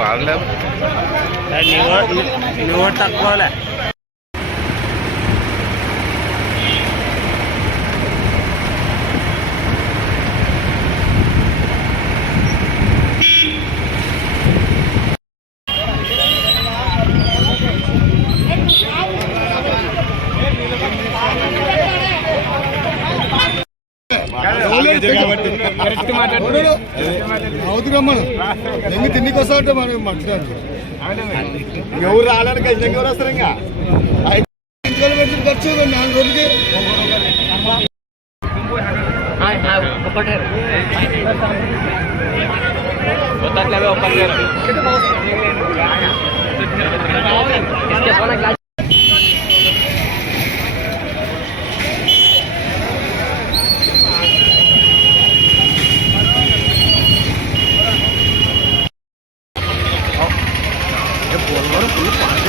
రాలేదు నువ్వు తక్కువలే అవుతురమ్మను ఎంగి తిండికి వస్తా ఉంటే మనం మంచిదాన్ని ఎవరు రాలని కలిసి ఎవరు వస్తారు ఇంకా ఇంట్లో పెట్టి ఖర్చు 4 రోజులకి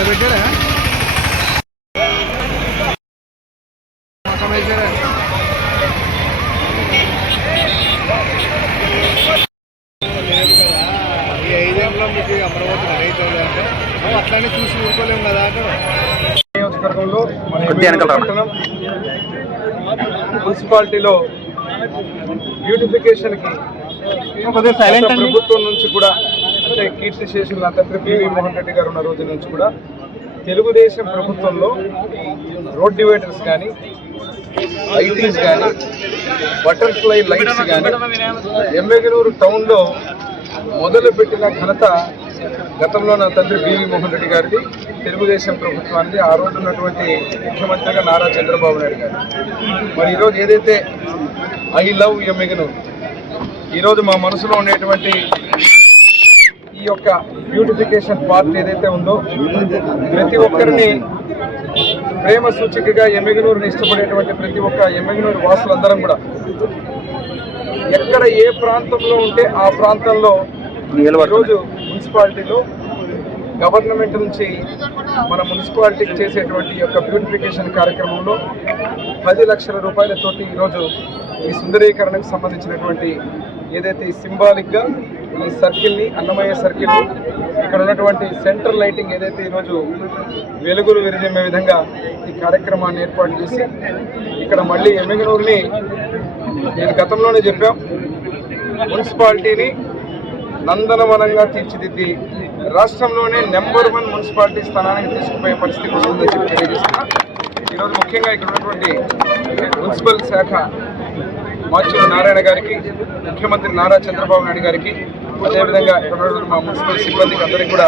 పెట్టారా ఈ 5 ఏళ్ళలో మీకు అమరావతి రైతులు అంటే అట్లానే చూసి ఊరుకోలేము కదా నియోజకవర్గంలో మున్సిపాలిటీలో బ్యూటిఫికేషన్కి ప్రభుత్వం నుంచి కూడా అంటే కీర్తి శేషులు నా తండ్రి పివి మోహన్ రెడ్డి గారు ఉన్న రోజు నుంచి కూడా తెలుగుదేశం ప్రభుత్వంలో రోడ్ డివైడర్స్ కానీ లైటింగ్స్ కానీ బటర్ఫ్లై లైట్స్ కానీ ఎమ్మెగనూరు టౌన్లో మొదలుపెట్టిన ఘనత గతంలో నా తండ్రి పివి మోహన్ రెడ్డి గారిది, తెలుగుదేశం ప్రభుత్వానికి ఆ రోజు ఉన్నటువంటి ముఖ్యమంత్రిగా నారా చంద్రబాబు నాయుడు గారు. మరి ఈరోజు ఏదైతే ఐ లవ్ ఎమ్మెగనూరు ఈరోజు మా మనసులో ఉండేటువంటి ఈ యొక్క బ్యూటిఫికేషన్ పార్ట్ ఏదైతే ఉందో ప్రతి ఒక్కరిని ప్రేమ సూచికగా ఎమ్మెగనూరుని ఇష్టపడేటువంటి ప్రతి ఒక్క ఎమ్మెగనూరు వాసులందరం కూడా ఎక్కడ ఏ ప్రాంతంలో ఉంటే ఆ ప్రాంతంలో ఈరోజు మున్సిపాలిటీలో గవర్నమెంట్ నుంచి మన మున్సిపాలిటీకి చేసేటువంటి యొక్క బ్యూటిఫికేషన్ కార్యక్రమంలో 10 లక్షల రూపాయలతోటి ఈరోజు ఈ సుందరీకరణకు సంబంధించినటువంటి ఏదైతే సింబాలిక్గా ఈ సర్కిల్ని అన్నమయ్య సర్కిల్ ఇక్కడ ఉన్నటువంటి సెంట్రల్ లైటింగ్ ఏదైతే ఈరోజు వెలుగులు విరిజమ్మే విధంగా ఈ కార్యక్రమాన్ని ఏర్పాటు చేసి ఇక్కడ మళ్ళీ ఎమ్మెగనూరుని నేను గతంలోనే చెప్పాం మున్సిపాలిటీని నందనవనంగా తీర్చిదిద్ది రాష్ట్రంలోనే నెంబర్ 1 మున్సిపాలిటీ స్థానానికి తీసుకుపోయే పరిస్థితి వస్తుందని చెప్పి తెలియజేస్తున్నా. ఈరోజు ముఖ్యంగా ఇక్కడ ఉన్నటువంటి మున్సిపల్ శాఖ మాచూరు నారాయణ గారికి, ముఖ్యమంత్రి నారా చంద్రబాబు నాయుడు గారికి, అదేవిధంగా ఇక్కడ మా మున్సిపల్ సిబ్బందికి అందరికీ కూడా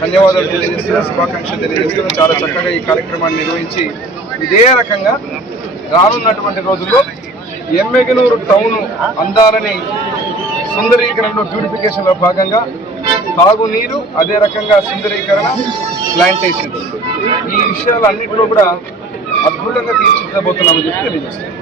ధన్యవాదాలు తెలియజేస్తున్నా, శుభాకాంక్షలు తెలియజేస్తున్నా. చాలా చక్కగా ఈ కార్యక్రమాన్ని నిర్వహించి ఇదే రకంగా రానున్నటువంటి రోజుల్లో ఎమ్మెగనూరు టౌన్ అందాలని సుందరీకరణలో బ్యూటిఫికేషన్లో భాగంగా తాగునీరు, అదే రకంగా సుందరీకరణ, ప్లాంటేషన్ ఈ విషయాలన్నింటిలో కూడా అద్భుతంగా తీర్చిదిద్దబోతున్నామని చెప్పి తెలియజేస్తున్నాం.